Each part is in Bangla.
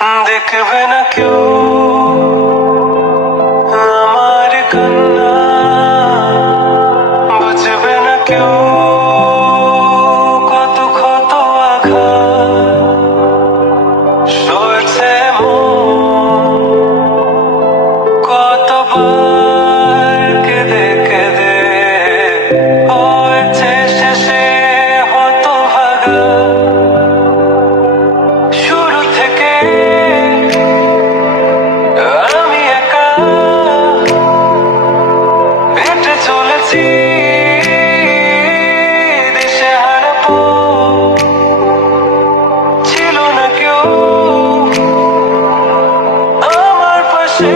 দেখবে না কেউ আমার কান্না, বুঝবে না কেউ কত ক্ষত আঘাত সয়েছে মন, কতবার কেঁদে কেঁদে হয়েছে শেষে হতভাগা। শুরু থেকে আমি একা হেঁটে চলেছি দিশেহারা পথ, ছিল না কেউ আমার পাশে,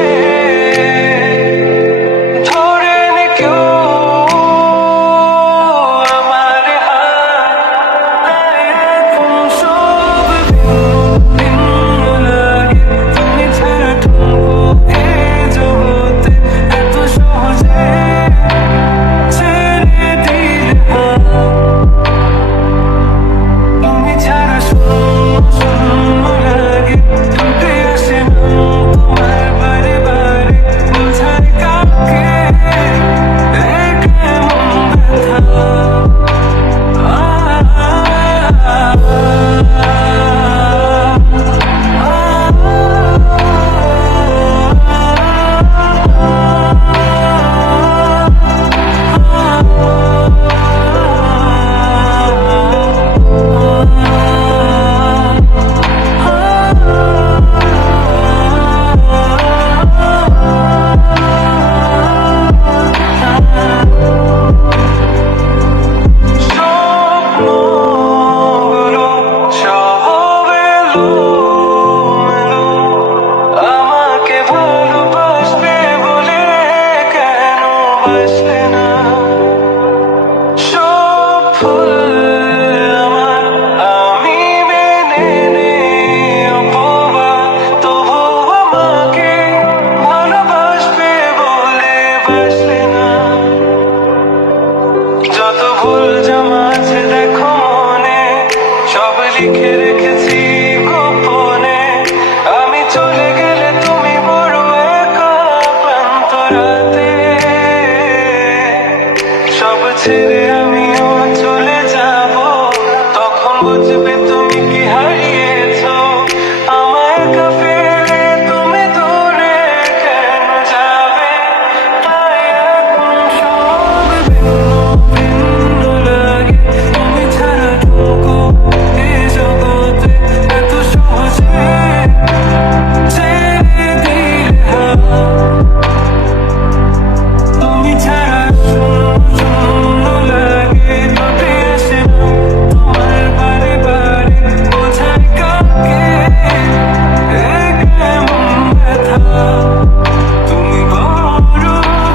ধরেনি কেউ আমার হাত। এখন সব ভিন্ন লাগে, তুমি ছাড়া ঠুনকো এই জগতে এত সহজে ছেড়ে দিলে হাত। তুমি ছাড়া শূন্য শূন্য লাগে, টুটে আসে নাম তোমার বারে বারে, বোঝায় কাউকে এ কেমন ব্যথা। স্বপ্নগুলো সব এলোমেলো, আমাকে ভালোবাসবে বলে কেন বাসলে না? সব ভুল আমার, আমি মেনে নেই অপবাদ, তবু আমাকে ভালোবাসবে বলে বাসলে না। যত ভুল জমা আছে দেখো মনে, সব লিখে রেখেছি গোপনে। আমি চলে গেলে তুমি বড় একা ক্লান্ত রাতে, সব ছেড়ে আমিও চলে যাব, তখন বুঝবে তুমি কি হারিয়েছো। আমায় একা ফেলে তুমি দূরে কেন যাবে? তাই এখন সব ভিন্ন লাগে, তুমি ছাড়া ঠুনকো এই জগতে এত সহজে ছেড়ে দিলে হাত। তুমি ছাড়া শূন্য শূন্য লাগে, টুটে আসে নাম তোমার বারে বারে, বোঝায় কাউকে এ কেমন ব্যথা। তুমি বড়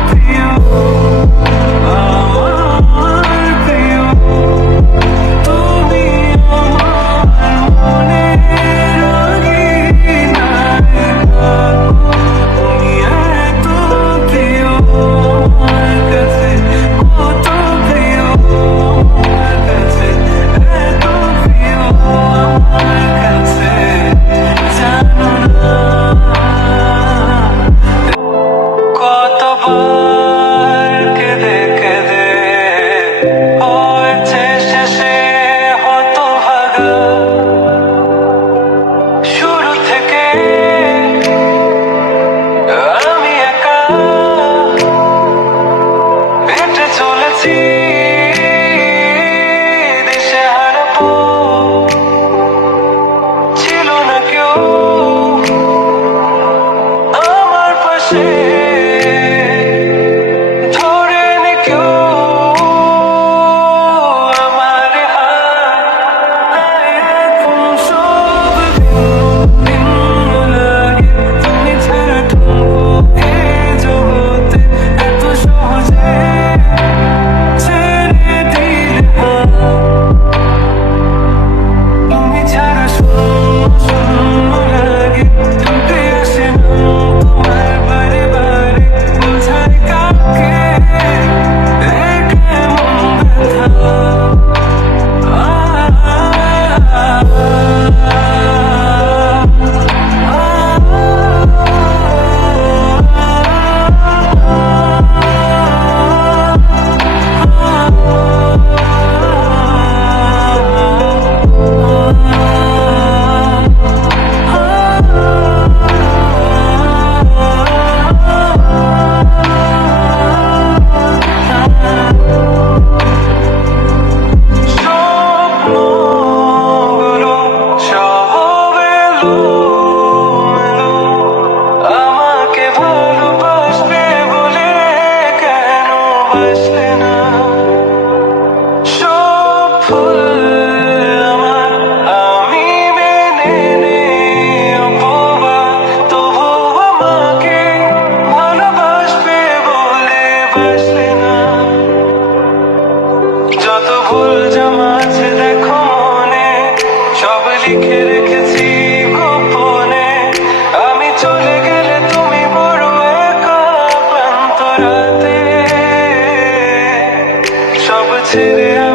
প্রিয়, আমার প্রিয়, তুমি আমার মনের রঙিন নায়িকা। তুমি এত প্রিয় আমার কাছে, কত প্রিয় আমার কাছে, এত প্রিয় আমার কাছে, জানো না কতবার কেঁদে কেঁদে হয়েছে শেষে হতভাগা। শুরু থেকে আমি একা হেঁটে চলেছি দিশেহারা পথ, ছিল না কেউ আমার পাশে, ধরেনি কেউ আমার হাত। এখন সব ভিন্ন লাগে, তুমি ছাড়া ঠুনকো এই জগতে এত সহজে ছেড়ে দিলে হাত। তুমি ছাড়া শূন্য শূন্য লাগে, টুটে আসে নাম তোমার বারে বারে, ছেড়ে